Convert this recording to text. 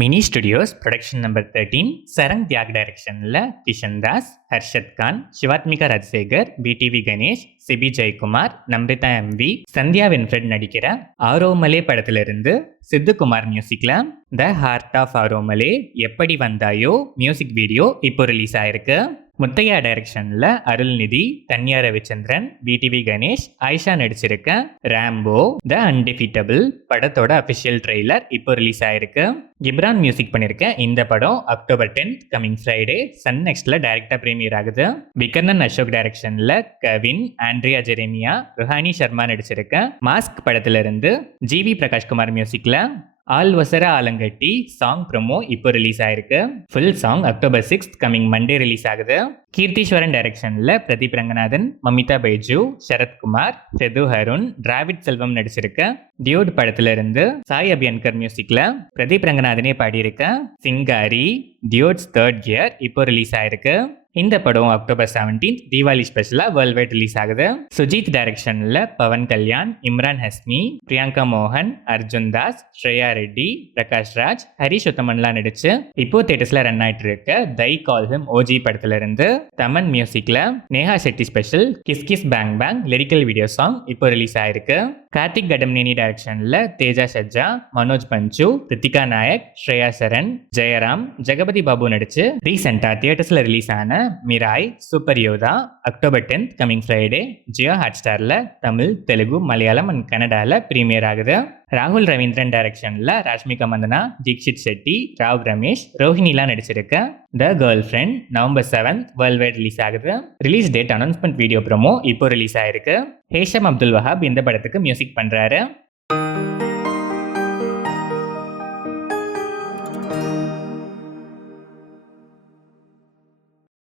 Mini studios production number 13 Sarang Thiyag டைரக்ஷனில் Kishan Das, Harshath Khan, Shivathmika Rajasekhar, PTV Ganesh, Sibi Jayakumar, Namritha MV, Sandhya Winfred நடிக்கிற ஆரோமலே படத்திலிருந்து சித்துக்குமார் மியூசிக்ல த ஹார்ட் ஆஃப் ஆரோமலே எப்படி வந்தாயோ மியூசிக் வீடியோ இப்போ ரிலீஸ் ஆயிருக்கு. முத்தையா டைரக்ஷன்ல அருள்நிதி, தன்யா ரவிச்சந்திரன், பிடிவி கணேஷ், ஆயிஷா நடிச்சிருக்க ராம்போ த அன்டிஃபீட்டபிள் படத்தோட அபிஷியல் ட்ரெய்லர் இப்போ ரிலீஸ் ஆயிருக்கு. கிப்ரான் மியூசிக் பண்ணிருக்க இந்த படம் அக்டோபர் 10 கமிங் ஃப்ரைடே சன் நெக்ஸ்ட்ல டைரக்டா பிரீமியர் ஆகுது. விகர்ணன் அசோக் டைரக்ஷன்ல கவின், ஆண்ட்ரியா ஜெரேமியா, ருஹானி சர்மா நடிச்சிருக்க மாஸ்க் படத்துல இருந்து ஜிவி பிரகாஷ்குமார் மியூசிக்ல ஆல் வசர ஆலங்கட்டி சாங் ப்ரோமோ இப்போ ரிலீஸ் ஆயிருக்கு. Full song October 6 coming Monday release ஆகுது. கீர்த்திஸ்வரன் டைரக்ஷன்ல பிரதீப் ரங்கநாதன், மமிதா பைஜு, சரத்குமார், செது அருண், டிராவிட் செல்வம் நடிச்சிருக்க டியூட் படத்துல இருந்து சாய் அபியன்கர் மியூசிக்ல பிரதீப் ரங்கநாதனே பாடியிருக்க சிங்காரி டியூட்ஸ் 3rd கியர் இப்போ ரிலீஸ் ஆயிருக்கு. இந்த படம் அக்டோபர் 17 தீபாவளி ஸ்பெஷலா வேர்ல்ட் வைட் ரிலீஸ் ஆகுது. சுஜித் டைரக்ஷன்ல பவன் கல்யாண், இம்ரான் ஹஸ்மி, பிரியங்கா மோகன், அர்ஜுன் தாஸ், ஸ்ரேயா ரெட்டி, பிரகாஷ் ராஜ், ஹரிஷ் உத்தமன்லாம் நடிச்சு இப்போ தியேட்டர்ஸ்ல ரன் ஆயிட்டு இருக்க தை கால் ஹிம் ஓஜி படத்துல இருந்து தமன் மியூசிக்ல Neha Shetty special kiss kiss bang bang lyrical video song இப்போ ரிலீஸ் ஆயிருக்கு. கார்த்திக் கடம்னேனி டைரக்ஷன்ல தேஜா சஜ்ஜா, மனோஜ் பஞ்சு, ரித்திகா நாயக், ஸ்ரேயா சரண், ஜெயராம், ஜெகபதி பாபு நடிச்சு ரீசெண்டா தியேட்டர்ஸ்ல ரிலீஸ் ஆன Mirai super Yodha October 10 coming Friday Jio ஹாட்ஸ்டார்ல தமிழ், தெலுங்கு, மலையாளம் அண்ட் கன்னடால பிரீமியர் ஆகுது. ராகுல் ரவீந்திரன் டைரக்ஷன்ல ராஷ்மிகா மந்தனா, தீக்ஷித் ஷெட்டி, ராவ் ரமேஷ், ரோஹினிலாம் நடிச்சிருக்க the girlfriend November 7 worldwide release ஆகுது. Release date announcement video promo இப்போ ரிலீஸ் ஆயிருக்கு. ஹேஷம் அப்துல் வஹாப் இந்த படத்துக்கு மியூசிக் பண்றாரு.